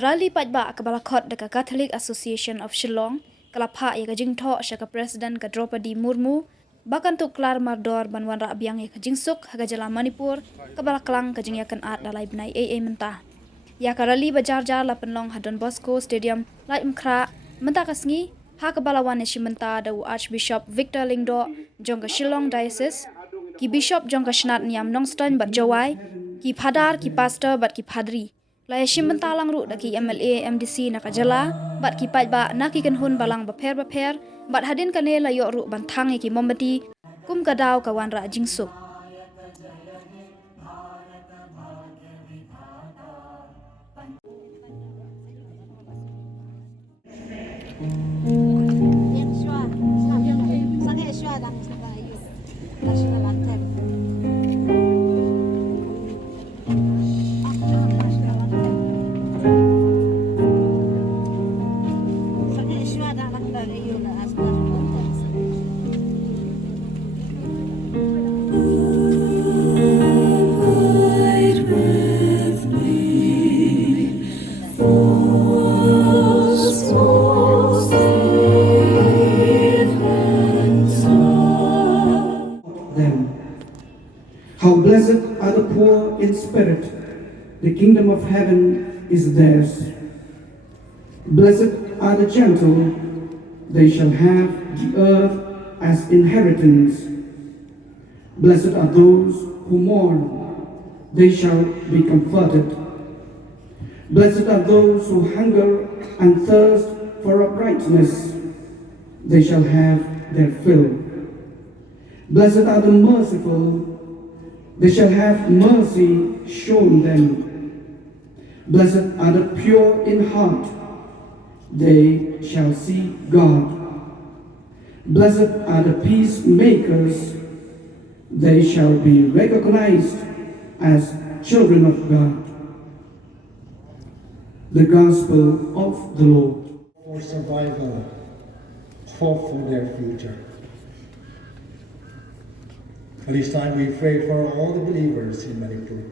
rally pajba kabalakot Daka Catholic Association of Shillong kalapha ya kajingtho shaka President ka Draupadi Murmu bahkan Tuklar mardor banwan rabiang ya kajingsuk haga jala Manipur kabalaklang kajingyakan art dalai benai mentah ya ka rally bajar-jar la penlong Hadon Bosco Stadium lai mkra mentah kasngi ha kabalawan shimenta da Archbishop Victor Lingdo jong ka Shillong Diocese ki Bishop jong ka Shnat Niam Nongstein bat Jawai ki Padar ki Pastor bat ki Padri Laya shimenta lang ru daki MLA MDC nakajala bat ki pajba naki kan hun balang baper bat hadin kane layo ru bantang ki mombati kum kadaw kawan ra jingsuk How blessed are the poor in spirit, the kingdom of heaven is theirs. Blessed are the gentle, they shall have the earth as inheritance. Blessed are those who mourn, they shall be comforted. Blessed are those who hunger and thirst for uprightness, they shall have their fill. Blessed are the merciful, they shall have mercy shown them. Blessed are the pure in heart, they shall see God. Blessed are the peacemakers, they shall be recognized as children of God. The Gospel of the Lord. For survival, hope for their future. At this time we pray for all the believers in Manipur.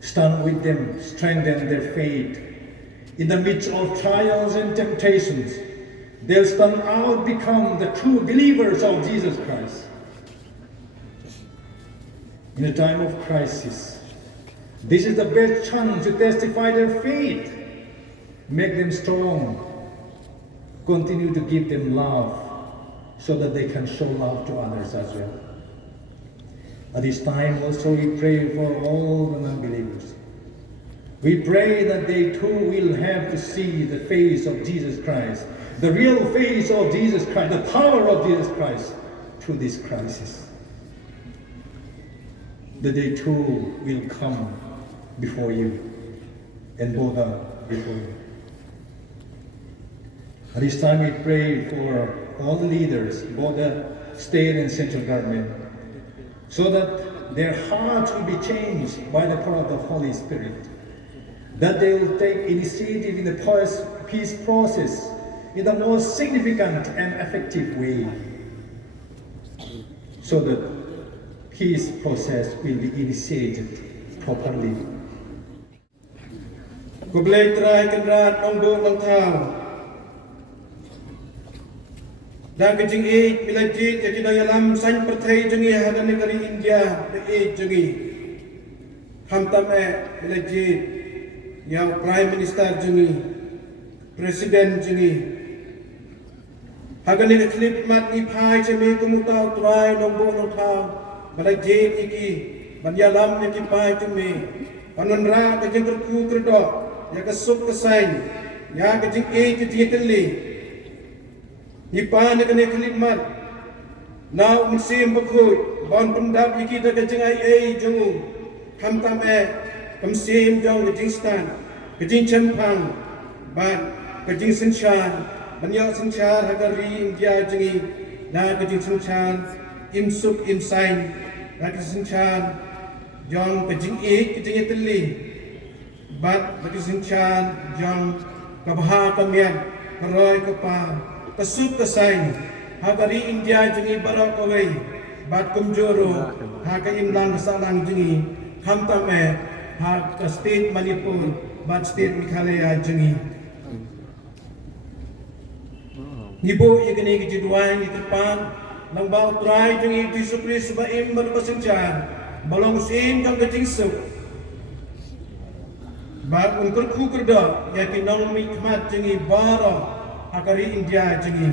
Stand with them, strengthen their faith. In the midst of trials and temptations, they'll stand out, become the true believers of Jesus Christ. In a time of crisis, this is the best chance to testify their faith. Make them strong. Continue to give them love so that they can show love to others as well. At this time also we pray for all the non-believers. We pray that they too will have to see the face of Jesus Christ, the real face of Jesus Christ, the power of Jesus Christ through this crisis. That they too will come before you and bow down before you. At this time we pray for all the leaders, both the state and central government, so that their hearts will be changed by the power of the Holy Spirit, that they will take initiative in the peace process in the most significant and effective way, so that peace process will be initiated properly. Dan kejing milajit jadi dalam sain pertai jengi hadan negeri India de jengi hamtam milajit yang Prime Minister jengi Presiden jengi hagan ni klip mat ni pai jemi kumutau trai nombo notau milajit iki banyalam ni pai jemi panunra kejing kerku kredok ya kesuk kesain ya kejing kejing teli Nipa na kani kalimmat now musim bakhoy bon pendap iki da kajing ai jongu hamtam kamsim jong kajing stan kajing chanpang ban kajing sanchan banyak sanchan hagari India jengi na kajing sanchan imsuk imsain na kajing sanchan jong kajing kajing teli bat kajing sanchan jong kabha kamyan karoy kapa Kasuk kasain, hagari India jengi barak kawai, bat kumjoro, haga imlan salang jengi, hamtame, hag state Manipur, bat state Mikhalaya jengi Nibo igani kejidwang ikepan nang bau try jengi di supri sebaim berpasengjan balong sim jong kejingsuk bat ungkur ku kerda yakin nong mikmat jengi bara akari India jengi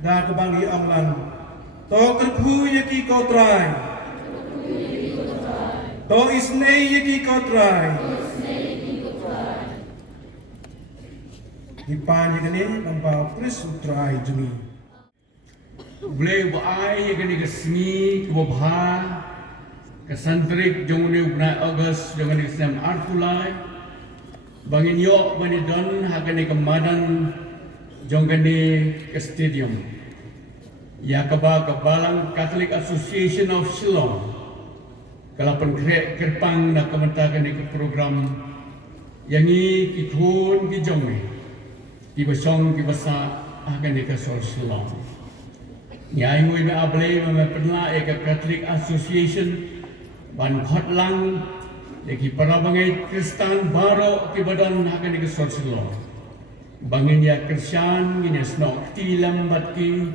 da kebangi anglan to kerku yaki kau try to isne yaki kau try Ipan igani nang bau pris try jengi Boleh buai gani kesmi kebobha kesantrik jongune bulan Ogos jongane kesem Artulai bangin yok bani don hakane kemadan jongane ke stadium ya kebalang Catholic Association of Shillong kalapan kerpang nak kementakan ke program yang ini kithun ki jongme ki basong ki basa hakane ke Shillong Nyai ngui me ablay me pernah eka Catholic Association ban khotlang lagi para bangai Kristen baro ki badan hakan ke soslo bangin ya Kristen gini snok ti lambat ki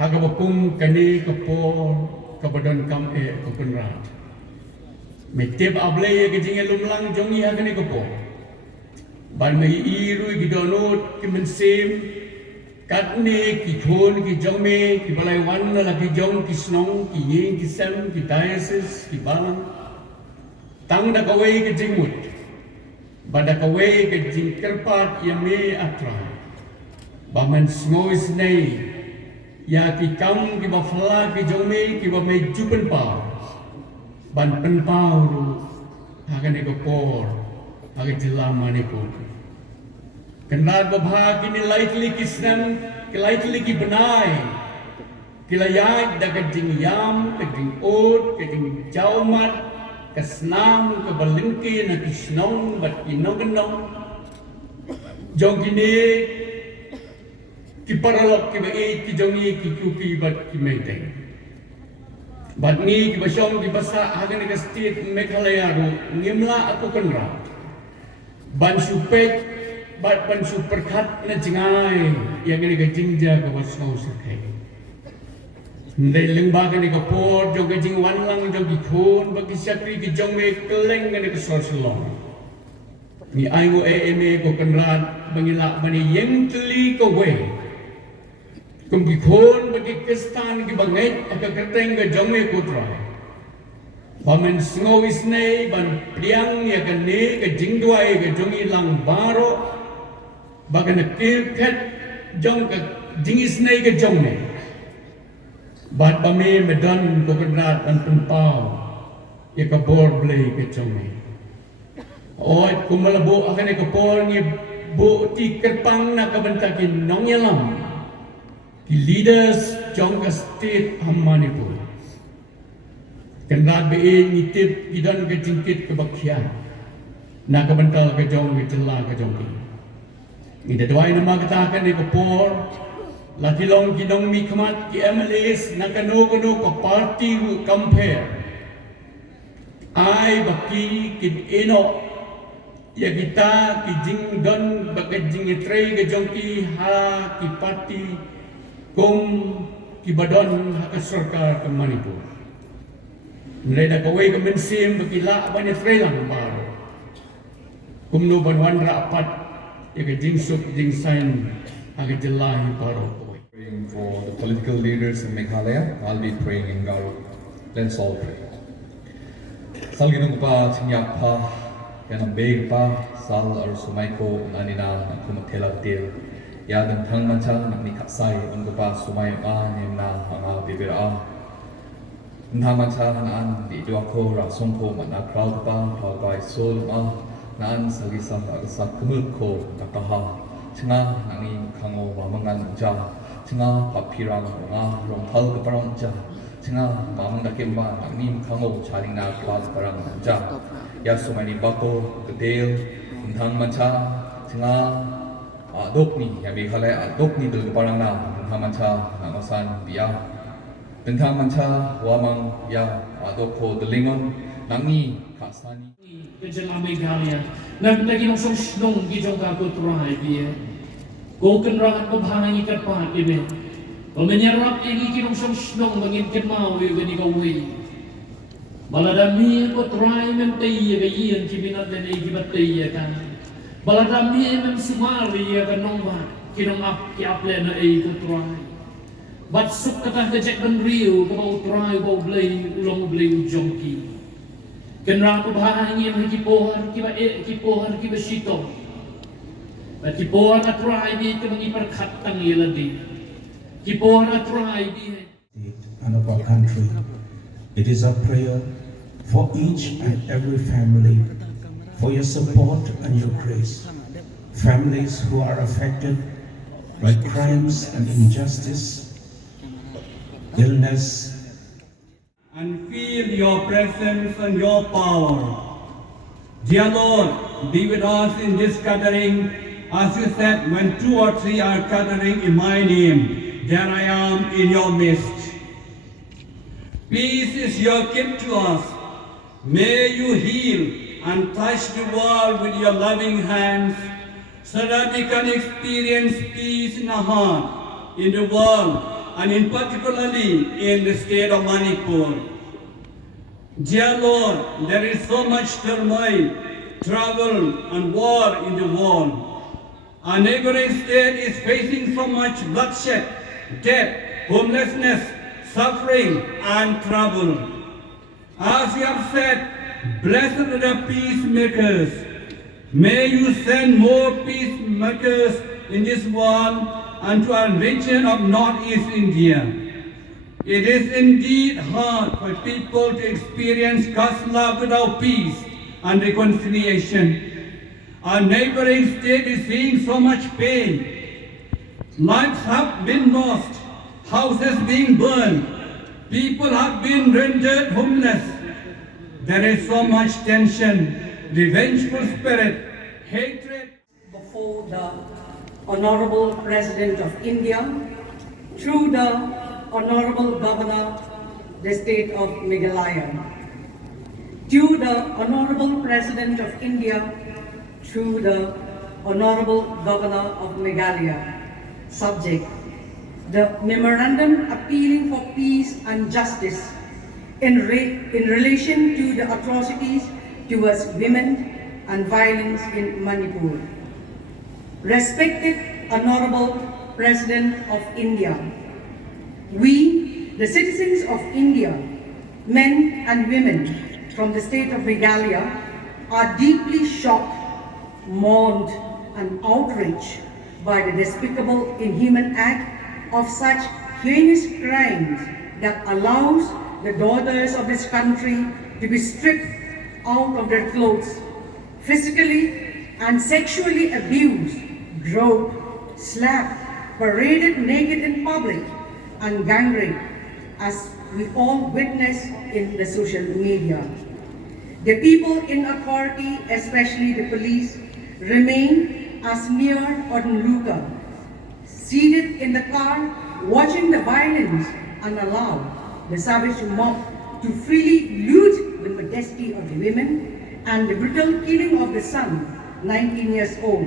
haga bakum kani kepo ke badan kam ke penrat metep ablay ke jinge lumlang jongi hakan kepo ban mai iru ki donut ki mensem Katne ki thon ki jongme ki balai wan la ki jong ki snong ki yeng ki sem ki diocese ki balang tang da kawai ki jingmut bada kawai ki jingkerpat yame atra baman snois nei ya ki kam ki bafla ki jongme ki ba mai jupen pa ban pen pau hakan ko por hakan jila Manipur Kenal babha kini lightly kisnan, lightly ki benai, kilayat dagat jing yam, kajing od, kajing jaumat, kasnam, kabalingki na kisnong, bat kinogenong. Jong kini ki paralok ki bae ki jongi ki kuki bat ki meiteng. Bat ni ki basyong ki basa hagan ka state Meghalaya ro ngimla aku kenra. Ban supet bat ban superkat na jingai yang ini kejingja ke wasau sekai. Ndai lengba ke ni kapor jong kejing wanlang jong kikun bagi syakri ki jong me keleng ke ni kesorselong. Ni aigo eme ko kenrat bangilak bani yang teli ko we. Kum kikun bagi kestan ki bangai aka kerteng ke jong me kutra. Bamen sngau isnei ban priang ya ke ne ke jingduai ke jong ilang baro Bagan kirkat jong ke jingis nei ke jong ne. Bat bame medan ko kenrat dan penpau ya ke bor blay ke jong ne. Oi kumalabo akan ke bor ni bu ti kerpang na ka bentakin nong yalam. Ki leaders jong ke state Manipur. Kenrat be ngitip idan ke jingkit ke bakhian. Na ka bental ke jong ke jela ke jong ki. Ida doai nama katakan di kapor laki long kinong mikmat ki MLS nakano ko party wu compare ai baki kin eno ya kita ki jinggan bagai jing trei ke jongki ha ki party kum ki badon ha ka sarkar ke Manipur nreda kawai ke mensim baki la banyak trei lang baro kum no banwan rapat Praying for the political leaders in Meghalaya, I'll be praying in Garo. Let's all pray. Salginong pa tingyak pa, yanang beg pa, sal ar sumayko nanina ng kumatelatil. Yadang thang mancha ng nikaksay, ang pa sumay pa na mga bibira. Nang mancha naan di dua ko rasong ko manakral pa, pagay sol ma. Naan sagisa sa kumul ko nakaha Tengah nangi kango mamangan ja Tengah papirang nga ronghal keparang ja Tengah mamang nakimba nangi kango charing na kwal parang ja Ya sumani bako gedel Ntang mancha Tengah adok ni ya Meghalaya adok ni dul keparang na Ntang mancha namasan biya Ntang mancha wamang ya adok ko delingon nangi kasani Kejelang Meghalaya, nak lagi nong snong di jong ka kutrai dia. Ko kenrangan pabhangi kat pat ibe. Pemenyerap ini kinong snong bangin kemau yo gani kawi. Baladami kutrai mentai ya gayin kibinat dan ikibatai ya kan. Baladami men sumari ya kanong ba kinong ap ki aple na ai kutrai. Bat suk kata kejek ben riu ko utrai ko blai ulong blai jongki. Kenra ko bahangi ang kipohar kiba sito. But kipohar at raibi ka mangi perkat tang iladi. Kipohar at raibi and of our country. It is our prayer for each and every family, for your support and your grace. Families who are affected by crimes and injustice, illness, and feel your presence and your power. Dear Lord, be with us in this gathering. As you said, when 2 or 3 are gathering in my name, there I am in your midst. Peace is your gift to us. May you heal and touch the world with your loving hands, so that we can experience peace in our heart, in the world, and in particularly in the state of Manipur. Dear Lord, there is so much turmoil, trouble and war in the world. Our neighboring state is facing so much bloodshed, death, homelessness, suffering and trouble. As you have said, blessed are the peacemakers. May you send more peacemakers in this world and to our region of Northeast India. It is indeed hard for people to experience God's love without peace and reconciliation. Our neighboring state is seeing so much pain. Lives have been lost, houses being burned, people have been rendered homeless. There is so much tension, revengeful spirit, hatred. Before the Honorable President of India, through the Honorable Governor, the state of Meghalaya, to the Honorable President of India, through the Honorable Governor of Meghalaya, subject, the memorandum appealing for peace and justice in relation to the atrocities towards women and violence in Manipur. Respected Honorable President of India, we, the citizens of India, men and women from the state of Meghalaya, are deeply shocked, mourned and outraged by the despicable, inhuman act of such heinous crimes that allows the daughters of this country to be stripped out of their clothes, physically and sexually abused, groped, slapped, paraded naked in public, and gang raped, as we all witness in the social media. The people in authority, especially the police, remain as mere onlooker, seated in the car, watching the violence and allow the savage mob to freely loot the modesty of the women and the brutal killing of the son, 19 years old,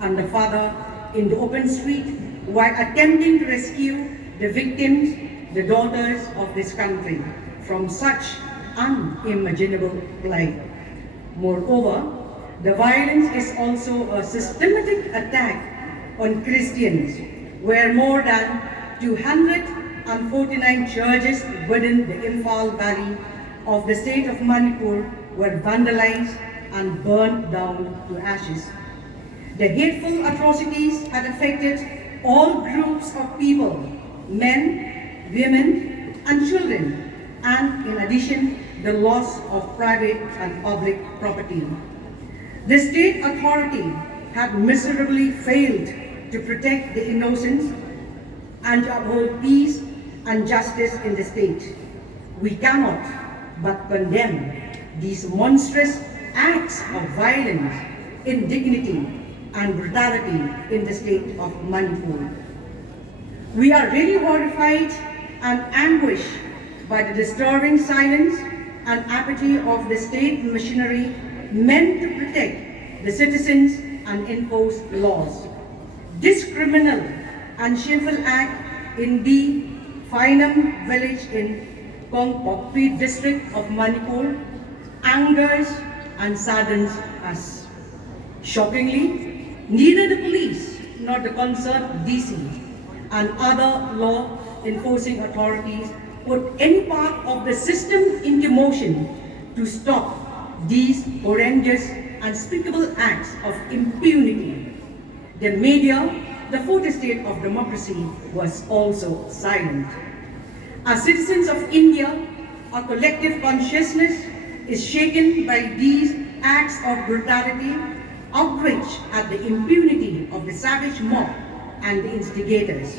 and the father in the open street while attempting to rescue the victims, the daughters of this country, from such unimaginable plight. Moreover, the violence is also a systematic attack on Christians, where more than 249 churches within the Imphal Valley of the state of Manipur were vandalized and burned down to ashes. The hateful atrocities had affected all groups of people, men, women, and children, and in addition, the loss of private and public property. The state authority had miserably failed to protect the innocents and to uphold peace and justice in the state. We cannot but condemn these monstrous acts of violence, indignity, and brutality in the state of Manipur. We are really horrified and anguished by the disturbing silence and apathy of the state machinery meant to protect the citizens and enforce laws. This criminal and shameful act in the Phainam village in Kongpokpi district of Manipur angers and saddens us. Shockingly, neither the police nor the concerned DC and other law enforcing authorities put any part of the system into motion to stop these horrendous, unspeakable acts of impunity. The media, the fourth estate of democracy, was also silent. As citizens of India, our collective consciousness is shaken by these acts of brutality, outrage at the impunity of the savage mob and the instigators.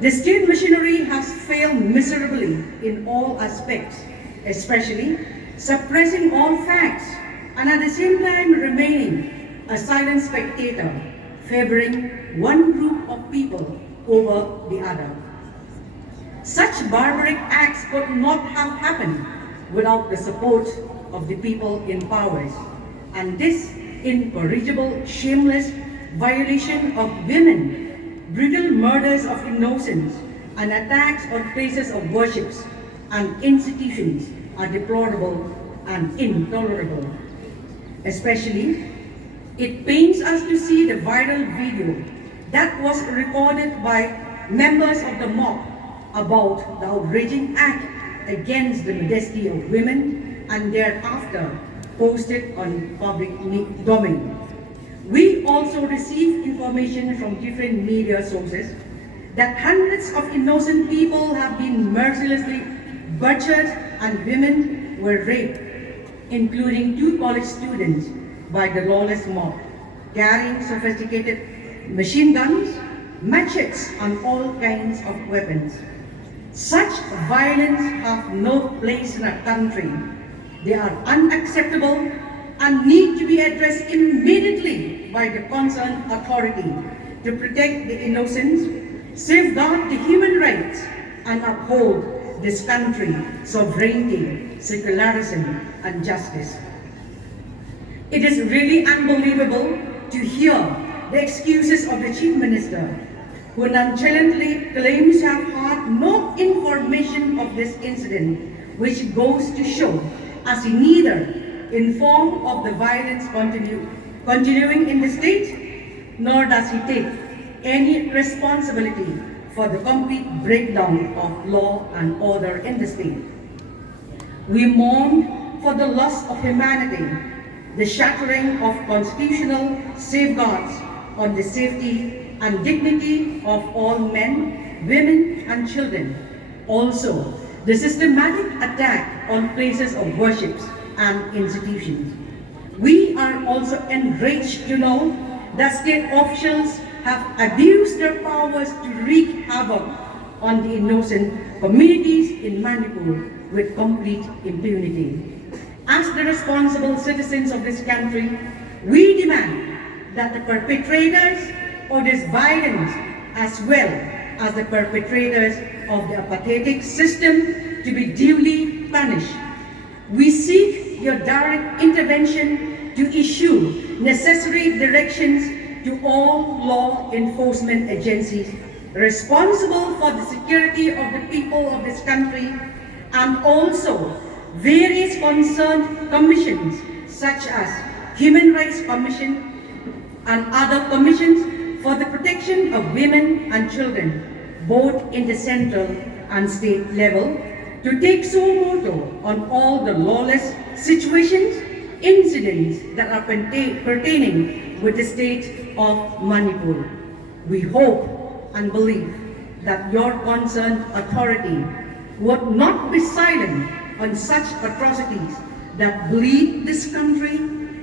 The state machinery has failed miserably in all aspects, especially suppressing all facts and at the same time remaining a silent spectator, favoring one group of people over the other. Such barbaric acts could not have happened without the support of the people in powers, and this incorrigible, shameless violation of women, brutal murders of innocents, and attacks on places of worship and institutions are deplorable and intolerable. Especially, it pains us to see the viral video that was recorded by members of the mob about the outraging act against the modesty of women and thereafter posted on public domain. We also received information from different media sources that hundreds of innocent people have been mercilessly butchered and women were raped, including 2 college students by the lawless mob, carrying sophisticated machine guns, machetes, and all kinds of weapons. Such violence have no place in our country. They are unacceptable and need to be addressed immediately by the concerned authority to protect the innocents, safeguard the human rights, and uphold this country's sovereignty, secularism, and justice. It is really unbelievable to hear the excuses of the Chief Minister, who nonchalantly claims to have had no information of this incident, which goes to show as he neither informed of the violence continuing in the state, nor does he take any responsibility for the complete breakdown of law and order in the state. We mourn for the loss of humanity, the shattering of constitutional safeguards on the safety and dignity of all men, women, and children. Also, the systematic attack on places of worship and institutions. We are also enraged to know that state officials have abused their powers to wreak havoc on the innocent communities in Manipur with complete impunity. As the responsible citizens of this country, we demand that the perpetrators of this violence, as well as the perpetrators of the apathetic system, to be duly punished. We seek your direct intervention to issue necessary directions to all law enforcement agencies responsible for the security of the people of this country, and also various concerned commissions such as Human Rights Commission and other commissions for the protection of women and children, both in the central and state level, to take suo motu on all the lawless situations, incidents that are pertaining with the state of Manipur. We hope and believe that your concerned authority would not be silent on such atrocities that bleed this country,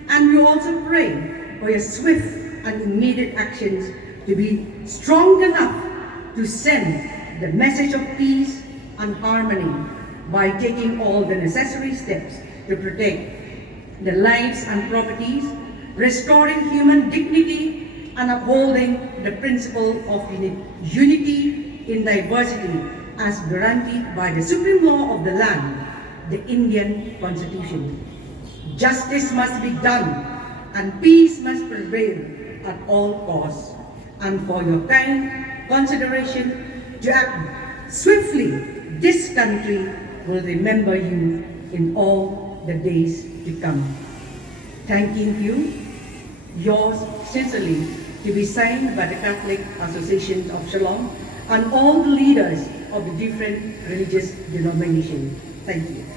and we also pray for your swift and immediate actions to be strong enough to send the message of peace and harmony by taking all the necessary steps to protect the lives and properties, restoring human dignity, and upholding the principle of unity in diversity as guaranteed by the supreme law of the land the Indian Constitution. Justice must be done and peace must prevail at all costs. And for your kind consideration to act swiftly, this country will remember you in all the days to come. Thanking you, yours sincerely, to be signed by the Catholic Association of Shillong and all the leaders of the different religious denominations. Thank you.